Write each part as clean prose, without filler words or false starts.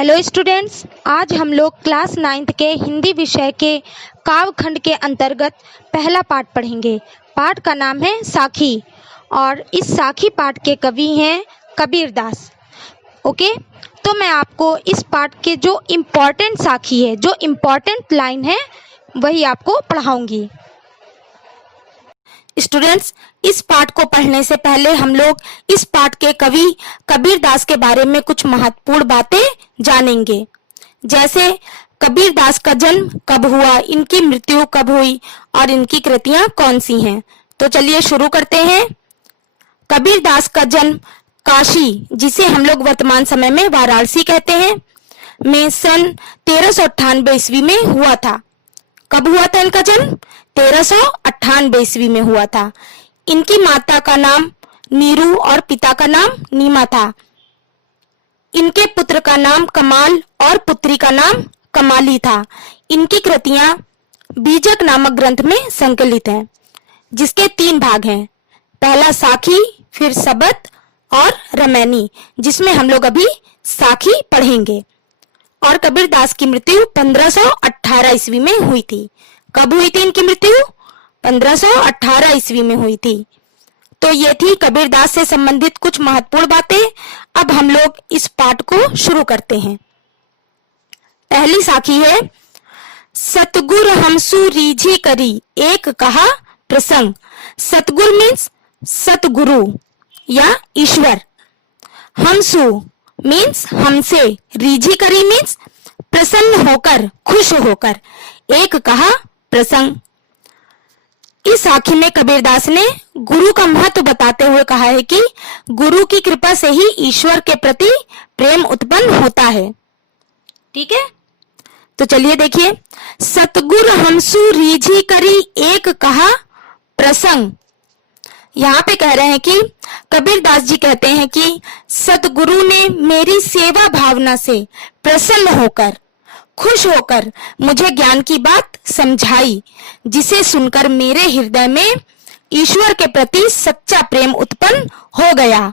Hello students, आज हम लोग क्लास 9th के हिंदी विषय के काव्यखंड के अंतर्गत पहला पाठ पढ़ेंगे। पाठ का नाम है साखी और इस साखी पाठ के कवि हैं कबीरदास। ओके, तो मैं आपको इस पाठ के जो इम्पोर्टेंट साखी है, जो इम्पोर्टेंट लाइन है, वही आपको पढ़ाऊंगी। स्टूडेंट्स, इस पाठ को पढ़ने से पहले हम लोग इस पाठ के कवि कबीरदास के बारे में कुछ महत्वपूर्ण बातें जानेंगे। जैसे कबीरदास का जन्म कब हुआ, इनकी मृत्यु कब हुई और इनकी कृतियां कौन सी हैं। तो चलिए शुरू करते हैं। कबीरदास का जन्म काशी, जिसे हम लोग वर्तमान समय में वाराणसी कहते हैं, में सन 1398 ईस्वी में हुआ था। कब हुआ था इनका जन्म? 1398 ईस्वी में हुआ था। इनकी माता का नाम नीरू और पिता का नाम नीमा था। इनके पुत्र का नाम कमाल और पुत्री का नाम कमाली था। इनकी कृतियां बीजक नामक ग्रंथ में संकलित हैं, जिसके 3 भाग हैं। पहला साखी, फिर सबत और रमैनी, जिसमें हम लोग अभी साखी पढ़ेंगे। और कबीरदास की मृत्यु 1518 ईस्वी में हुई थी। कब हुई थी इनकी मृत्यु? 1518 ईस्वी में हुई थी। तो ये थी कबीरदास से संबंधित कुछ महत्वपूर्ण बातें। अब हम लोग इस पाठ को शुरू करते हैं। पहली साखी है, सतगुर हमसु रीझी करी एक कहा प्रसंग। सतगुर मीन्स सतगुरु या ईश्वर। हमसु मीन्स हमसे, रीझी करी मीन्स प्रसन्न होकर, खुश होकर, एक कहा प्रसंग। इस साखी में कबीरदास ने गुरु का महत्व बताते हुए कहा है कि गुरु की कृपा से ही ईश्वर के प्रति प्रेम उत्पन्न होता है। ठीक है, तो चलिए देखिए। सतगुर हमसु रीझी करी एक कहा प्रसंग। यहाँ पे कह रहे हैं कि कबीरदास जी कहते हैं कि सतगुरु ने मेरी सेवा भावना से प्रसन्न होकर, खुश होकर मुझे ज्ञान की बात समझाई, जिसे सुनकर मेरे हृदय में ईश्वर के प्रति सच्चा प्रेम उत्पन्न हो गया।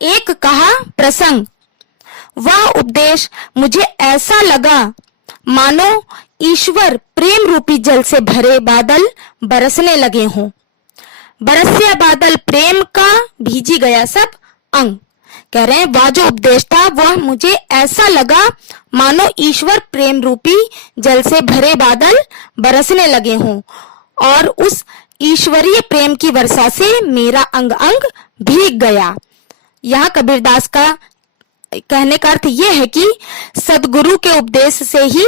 एक कहा प्रसंग, वह उपदेश मुझे ऐसा लगा मानो ईश्वर प्रेम रूपी जल से भरे बादल बरसने लगे हों। बरसिया बादल प्रेम का भीजी गया सब अंग। कह रहे हैं वह जो उपदेश था वह मुझे ऐसा लगा मानो ईश्वर प्रेम रूपी जल से भरे बादल बरसने लगे हों और उस ईश्वरीय प्रेम की वर्षा से मेरा अंग अंग भीग गया। यहाँ कबीरदास का कहने का अर्थ यह है कि सदगुरु के उपदेश से ही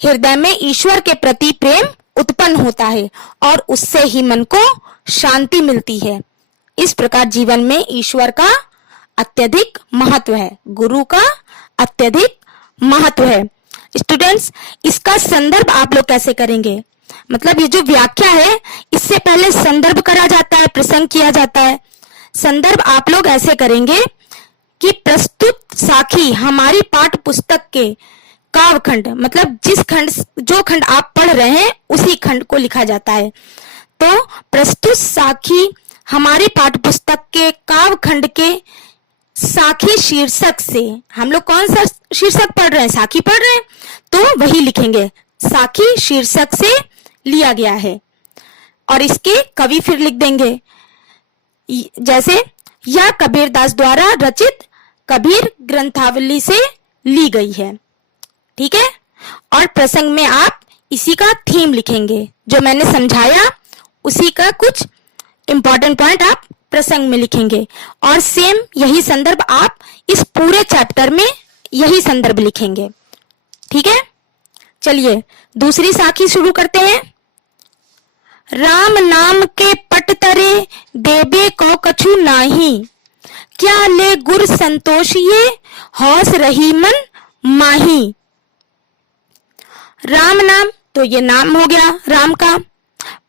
हृदय में ईश्वर के प्रति प्रेम उत्पन्न होता है और उससे ही मन को शांति मिलती है। इस प्रकार जीवन में ईश्वर का अत्यधिक महत्व है, गुरु का अत्यधिक महत्व है। स्टूडेंट्स, इसका संदर्भ आप लोग कैसे करेंगे? मतलब ये जो व्याख्या है, इससे पहले संदर्भ करा जाता है, प्रसंग किया जाता है। संदर्भ आप लोग ऐसे करेंगे कि प्रस्तुत साखी हमारी पाठ्य पुस्तक के काव्यखंड, मतलब जो खंड आप पढ़ रहे हैं उसी खंड को लिखा जाता है। तो प्रस्तुत साखी हमारी पाठ्य पुस्तक के काव्यखंड के साखी शीर्षक से, हम लोग कौन सा शीर्षक पढ़ रहे हैं? साखी पढ़ रहे हैं, तो वही लिखेंगे, साखी शीर्षक से लिया गया है। और इसके कवि फिर लिख देंगे, जैसे यह कबीरदास द्वारा रचित कबीर ग्रंथावली से ली गई है। ठीक है, और प्रसंग में आप इसी का थीम लिखेंगे, जो मैंने समझाया उसी का कुछ इंपॉर्टेंट पॉइंट आप प्रसंग में लिखेंगे। और सेम यही संदर्भ आप इस पूरे चैप्टर में यही संदर्भ लिखेंगे। ठीक है, चलिए दूसरी साखी शुरू करते हैं। राम नाम के पट तरे देबे को कछु नाही, क्या ले गुर संतोषिए हौस रही मन माही। राम नाम, तो ये नाम हो गया राम का।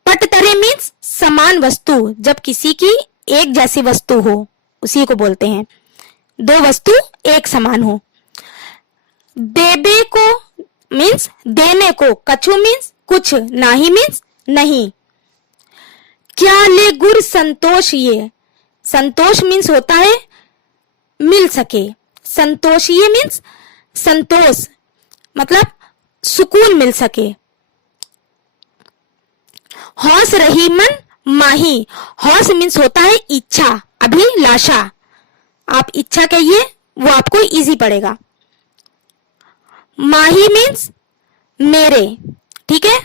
पट तरे मीन्स समान वस्तु, जब किसी की एक जैसी वस्तु हो उसी को बोलते हैं, दो वस्तु एक समान हो। देबे को मीन्स देने को, कछु मीन्स कुछ, नाही मीन्स नहीं। क्या ले गुर संतोष, ये संतोष मीन्स होता है मिल सके, संतोषीय मीन्स संतोष, मतलब सुकून मिल सके। हौस रही मन माही, हौस मीन्स होता है इच्छा, अभिलाषा। आप इच्छा कहिए, वो आपको इजी पड़ेगा। माही मीन्स मेरे, ठीक है।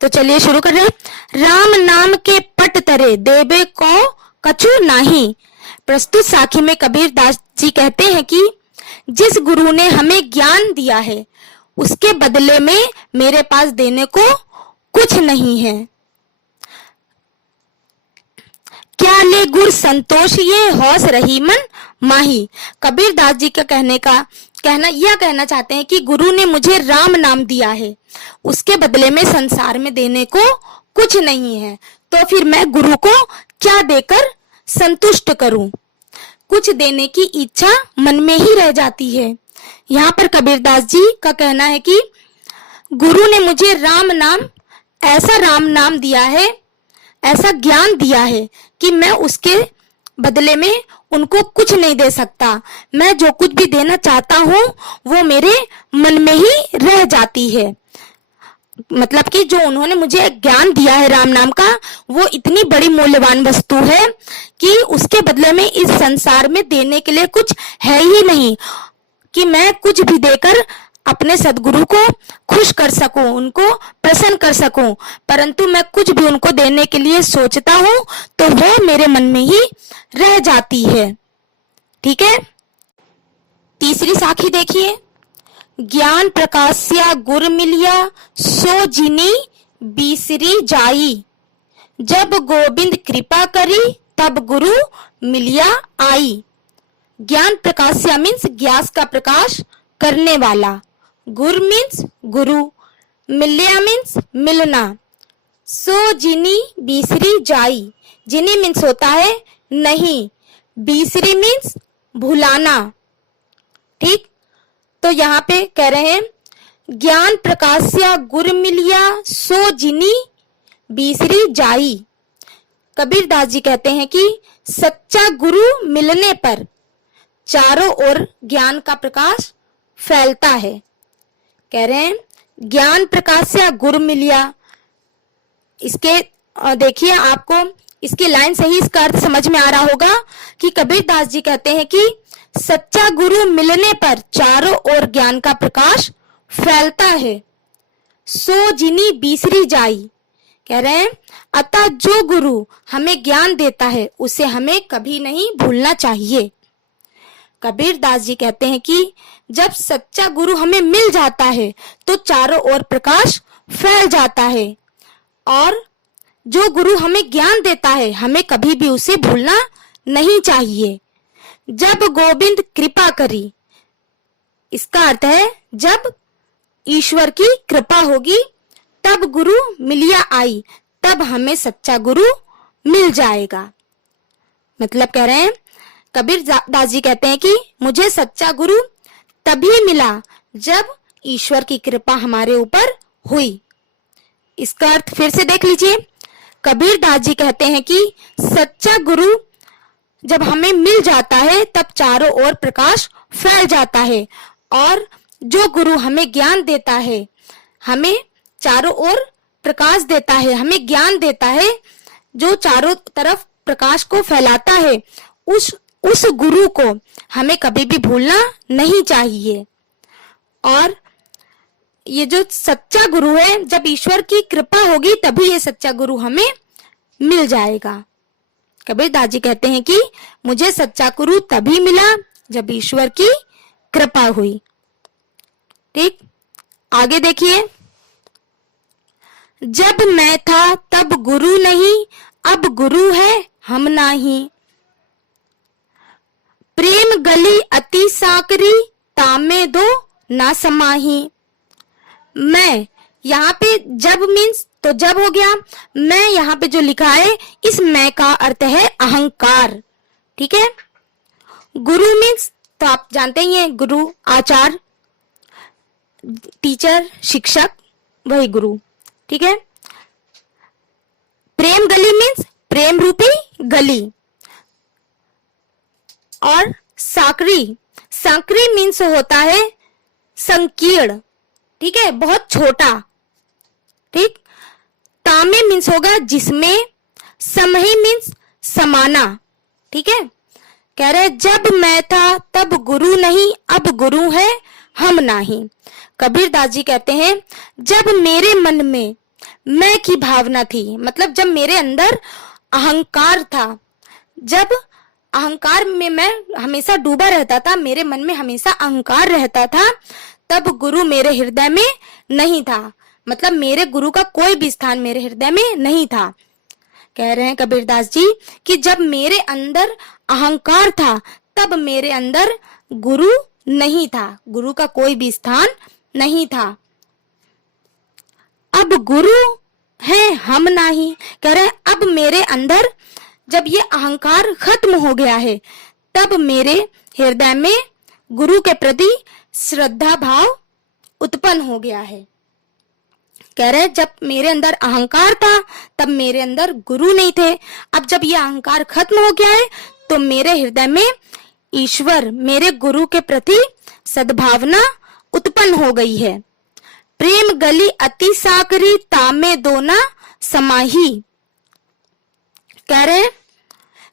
तो चलिए शुरू कर रहे हैं। राम नाम के पट तरे देबे को कछु नाही। प्रस्तुत साखी में कबीर दास जी कहते हैं कि जिस गुरु ने हमें ज्ञान दिया है उसके बदले में मेरे पास देने को कुछ नहीं है। क्या ले गुर संतोष ये हौस रही मन माही। कबीर दास जी का कहना चाहते हैं कि गुरु ने मुझे राम नाम दिया है, उसके बदले में संसार में देने को कुछ नहीं है, तो फिर मैं गुरु को क्या देकर संतुष्ट करूं। कुछ देने की इच्छा मन में ही रह जाती है। यहाँ पर कबीरदास जी का कहना है कि गुरु ने मुझे ऐसा राम नाम दिया है, ऐसा ज्ञान दिया है कि मैं उसके बदले में उनको कुछ नहीं दे सकता। मैं जो कुछ भी देना चाहता हूँ वो मेरे मन में ही रह जाती है। मतलब कि जो उन्होंने मुझे ज्ञान दिया है राम नाम का, वो इतनी बड़ी मूल्यवान वस्तु है कि उसके बदले में इस संसार में देने के लिए कुछ है ही नहीं कि मैं कुछ भी देकर अपने सदगुरु को खुश कर सकूं, उनको प्रसन्न कर सकूं। परंतु मैं कुछ भी उनको देने के लिए सोचता हूं तो वो मेरे मन में ही रह जाती है। ठीक है। तीसरी साखी देखिए। ज्ञान प्रकाश्या गुर मिलिया सो जिनी बीसरी जाई। जब गोविंद कृपा करी तब गुरु मिलिया आई। ज्ञान प्रकाश्या मीन्स ज्ञास का प्रकाश करने वाला। गुर मीन्स गुरु, मिलिया मीन्स मिलना। सो जिनी बीसरी जाई। जिनी मीन्स होता है नहीं, बीसरी मीन्स भुलाना। ठीक। तो यहाँ पे कह रहे हैं ज्ञान प्रकाश्या गुर मिलिया सो जिनी बीसरी जाई। कबीर दास जी कहते हैं कि सच्चा गुरु मिलने पर चारों ओर ज्ञान का प्रकाश फैलता है। कह रहे हैं ज्ञान प्रकाश्या गुर मिलिया। इसके देखिए, आपको इसकी लाइन से ही इसका अर्थ समझ में आ रहा होगा कि कबीर दास जी कहते हैं कि सच्चा गुरु मिलने पर चारों ओर ज्ञान का प्रकाश फैलता है। सो जिनी बीसरी जाई। कह रहे हैं अतः जो गुरु हमें ज्ञान देता है उसे हमें कभी नहीं भूलना चाहिए। कबीर दास जी कहते हैं कि जब सच्चा गुरु हमें मिल जाता है तो चारों ओर प्रकाश फैल जाता है, और जो गुरु हमें ज्ञान देता है हमें कभी भी उसे भूलना नहीं चाहिए। जब गोविंद कृपा करी, इसका अर्थ है जब ईश्वर की कृपा होगी तब गुरु मिलिया आई, तब हमें सच्चा गुरु मिल जाएगा। मतलब कह रहे हैं कबीर दास जी कहते हैं कि मुझे सच्चा गुरु तभी मिला जब ईश्वर की कृपा हमारे ऊपर हुई। इसका अर्थ फिर से देख लीजिए। कबीर दास जी कहते हैं कि सच्चा गुरु जब हमें मिल जाता है तब चारों ओर प्रकाश फैल जाता है, और जो गुरु हमें ज्ञान देता है, हमें चारों ओर प्रकाश देता है, हमें ज्ञान देता है, जो चारों तरफ प्रकाश को फैलाता है, उस गुरु को हमें कभी भी भूलना नहीं चाहिए। और ये जो सच्चा गुरु है, जब ईश्वर की कृपा होगी तभी ये सच्चा गुरु हमें मिल जाएगा। कबीर दास जी कहते हैं कि मुझे सच्चा गुरु तभी मिला जब ईश्वर की कृपा हुई। ठीक। आगे देखिए। जब मैं था तब गुरु नहीं, अब गुरु है हम नहीं। प्रेम गली अति साकरी, तामे दो ना समाही। मैं, यहाँ पे जब मीन्स तो जब हो गया। मैं यहाँ पे जो लिखा है, इस मैं का अर्थ है अहंकार। ठीक है। गुरु मीन्स तो आप जानते ही हैं, गुरु आचार्य, टीचर, शिक्षक, वही गुरु। ठीक है। प्रेम गली मीन्स प्रेम रूपी गली, और साकरी, सांकरी मीन्स होता है संकीर्ण, ठीक है, बहुत छोटा, ठीक। तामे मीन्स होगा जिसमें, समही मीन्स समाना, ठीक है। कह रहे जब मैं था तब गुरु नहीं, अब गुरु है हम नहीं। कबीरदास जी कहते हैं जब मेरे मन में मैं की भावना थी, मतलब जब मेरे अंदर अहंकार था, जब अहंकार में मैं हमेशा डूबा रहता था, मेरे मन में हमेशा अहंकार रहता था, तब गुरु मेरे हृदय में नहीं था, मतलब मेरे गुरु का कोई भी स्थान मेरे हृदय में नहीं था। कह रहे हैं कबीरदास जी कि जब मेरे अंदर अहंकार था तब मेरे अंदर गुरु नहीं था, गुरु का कोई भी स्थान नहीं था। अब गुरु है हम नहीं। कह रहे हैं अब मेरे अंदर जब ये अहंकार खत्म हो गया है, तब मेरे हृदय में गुरु के प्रति श्रद्धा भाव उत्पन्न हो गया है। कह रहे जब मेरे अंदर अहंकार था तब मेरे अंदर गुरु नहीं थे, अब जब ये अहंकार खत्म हो गया है तो मेरे हृदय में ईश्वर, मेरे गुरु के प्रति सद्भावना उत्पन्न हो गई है। प्रेम गली अति साकरी, तामे दोना समाही। कह रहे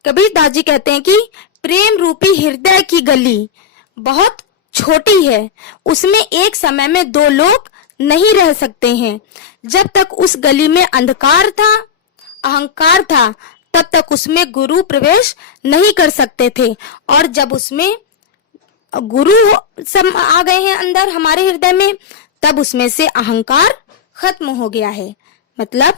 कबीरदास जी कहते हैं कि प्रेम रूपी हृदय की गली बहुत छोटी है, उसमें एक समय में दो लोग नहीं रह सकते हैं। जब तक उस गली में अंधकार था, अहंकार था, तब तक उसमें गुरु प्रवेश नहीं कर सकते थे, और जब उसमें गुरु सब आ गए हैं अंदर हमारे हृदय में, तब उसमें से अहंकार खत्म हो गया है। मतलब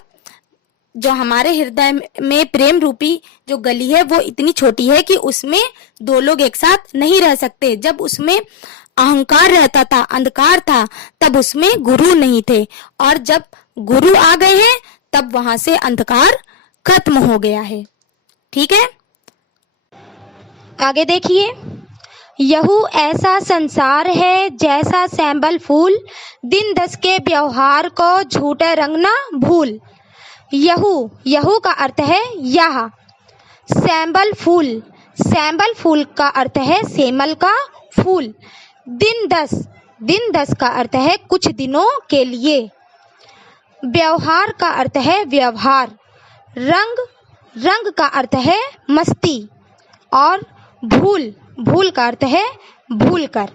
जो हमारे हृदय में प्रेम रूपी जो गली है वो इतनी छोटी है कि उसमें दो लोग एक साथ नहीं रह सकते। जब उसमें अहंकार रहता था, अंधकार था, तब उसमें गुरु नहीं थे, और जब गुरु आ गए हैं तब वहां से अंधकार खत्म हो गया है। ठीक है, आगे देखिए। यहू ऐसा संसार है जैसा सैंबल फूल, दिन दस के व्यवहार को झूठे रंग ना भूल। यहू, यहू का अर्थ है यह। सैंबल फूल, सैंबल फूल का अर्थ है सेमल का फूल। दिन दस, दिन दस का अर्थ है कुछ दिनों के लिए। व्यवहार का अर्थ है व्यवहार। रंग, रंग का अर्थ है मस्ती। और भूल, भूल का अर्थ है भूल कर।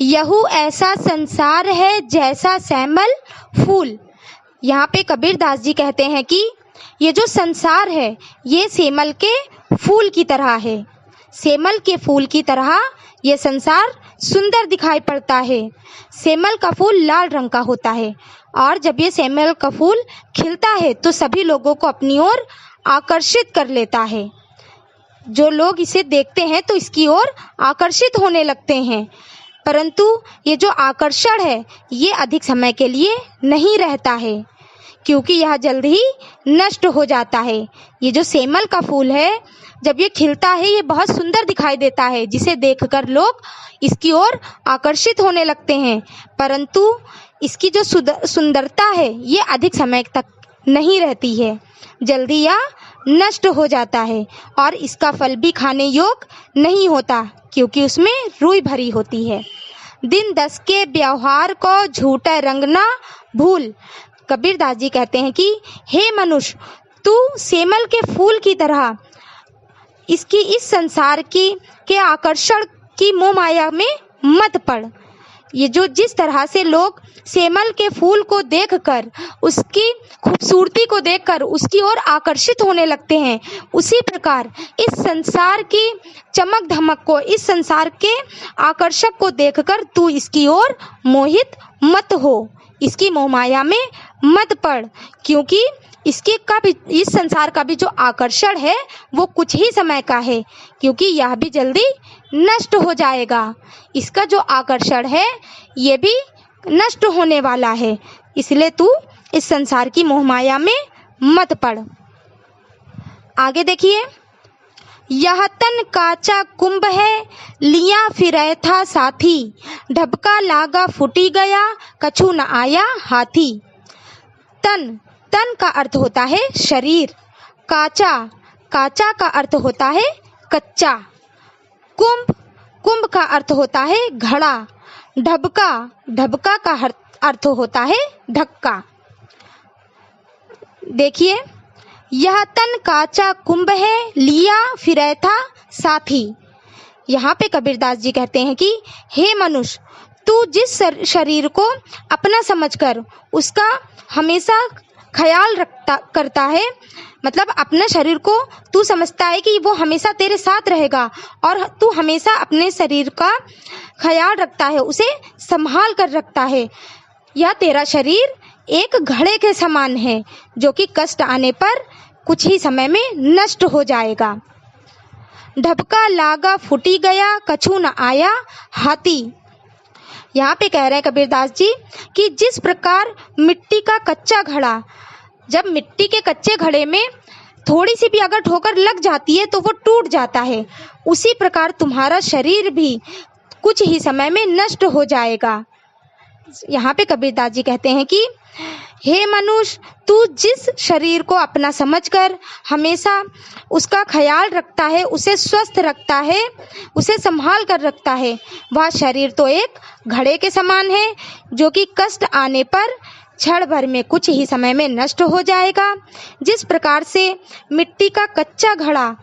यहू ऐसा संसार है जैसा सैमल फूल। यहाँ पे कबीरदास जी कहते हैं कि ये जो संसार है ये सेमल के फूल की तरह है। सेमल के फूल की तरह ये संसार सुंदर दिखाई पड़ता है। सेमल का फूल लाल रंग का होता है, और जब ये सेमल का फूल खिलता है तो सभी लोगों को अपनी ओर आकर्षित कर लेता है। जो लोग इसे देखते हैं तो इसकी ओर आकर्षित होने लगते हैं, परंतु ये जो आकर्षण है ये अधिक समय के लिए नहीं रहता है, क्योंकि यह जल्द ही नष्ट हो जाता है। ये जो सेमल का फूल है जब ये खिलता है ये बहुत सुंदर दिखाई देता है, जिसे देखकर लोग इसकी ओर आकर्षित होने लगते हैं, परंतु इसकी जो सुंदरता है ये अधिक समय तक नहीं रहती है, जल्दी यह नष्ट हो जाता है, और इसका फल भी खाने योग्य नहीं होता, क्योंकि उसमें रुई भरी होती है। दिन दस के व्यवहार को झूठा रंग ना भूल। कबीरदास जी कहते हैं कि हे मनुष्य, तू सेमल के फूल की तरह इसकी इस संसार की के आकर्षण की मोह माया में मत पड़। ये जो जिस तरह से लोग सेमल के फूल को देखकर, उसकी खूबसूरती को देखकर उसकी ओर आकर्षित होने लगते हैं, उसी प्रकार इस संसार की चमक धमक को, इस संसार के आकर्षक को देखकर तू इसकी ओर मोहित मत हो, इसकी मोह माया में मत पड़, क्योंकि इसके का भी, इस संसार का भी जो आकर्षण है वो कुछ ही समय का है, क्योंकि यह भी जल्दी नष्ट हो जाएगा। इसका जो आकर्षण है ये भी नष्ट होने वाला है, इसलिए तू इस संसार की मोह माया में मत पड़। आगे देखिए। यह तन काचा कुंभ है, लिया फिरै था साथी, ढबका लागा फूटी गया, कछु न आया हाथी। तन, तन का अर्थ होता है शरीर। काचा, काचा का अर्थ होता है कच्चा। कुंभ, कुंभ का अर्थ होता है घड़ा। ढबका, ढबका का अर्थ होता है ढक्का। देखिए, यह तन काचा कुंभ है, लिया फिरै था साथी। यहाँ पे कबीरदास जी कहते हैं कि हे मनुष्य, तू जिस शरीर को अपना समझकर उसका हमेशा ख्याल करता है, मतलब अपने शरीर को तू समझता है कि वो हमेशा तेरे साथ रहेगा और तू हमेशा अपने शरीर का ख्याल रखता है, उसे संभाल कर रखता है। यह तेरा शरीर एक घड़े के समान है जो कि कष्ट आने पर कुछ ही समय में नष्ट हो जाएगा। ढबका लागा फूटी गया, कछु न आया हाथी। यहाँ पे कह रहे हैं कबीरदास जी कि जिस प्रकार मिट्टी का कच्चा घड़ा, जब मिट्टी के कच्चे घड़े में थोड़ी सी भी अगर ठोकर लग जाती है तो वो टूट जाता है, उसी प्रकार तुम्हारा शरीर भी कुछ ही समय में नष्ट हो जाएगा। यहाँ पे कबीरदास जी कहते हैं कि हे मनुष्य, तू जिस शरीर को अपना समझकर हमेशा उसका ख्याल रखता है, उसे स्वस्थ रखता है, उसे संभाल कर रखता है, वह शरीर तो एक घड़े के समान है जो कि कष्ट आने पर क्षण भर में कुछ ही समय में नष्ट हो जाएगा। जिस प्रकार से मिट्टी का कच्चा घड़ा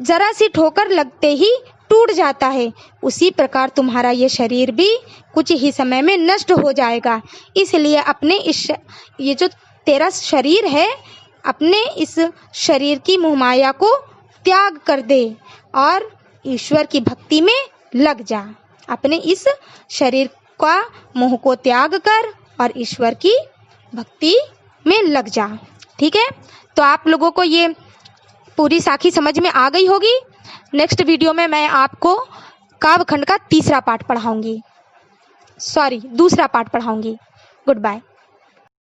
जरा सी ठोकर लगते ही टूट जाता है, उसी प्रकार तुम्हारा ये शरीर भी कुछ ही समय में नष्ट हो जाएगा। इसलिए अपने ये जो तेरा शरीर है, अपने इस शरीर की मोहमाया को त्याग कर दे और ईश्वर की भक्ति में लग जा। अपने इस शरीर का मोह को त्याग कर और ईश्वर की भक्ति में लग जा। ठीक है, तो आप लोगों को ये पूरी साखी समझ में आ गई होगी। नेक्स्ट वीडियो में मैं आपको काव्यखंड का दूसरा पार्ट पढ़ाऊंगी। Good bye.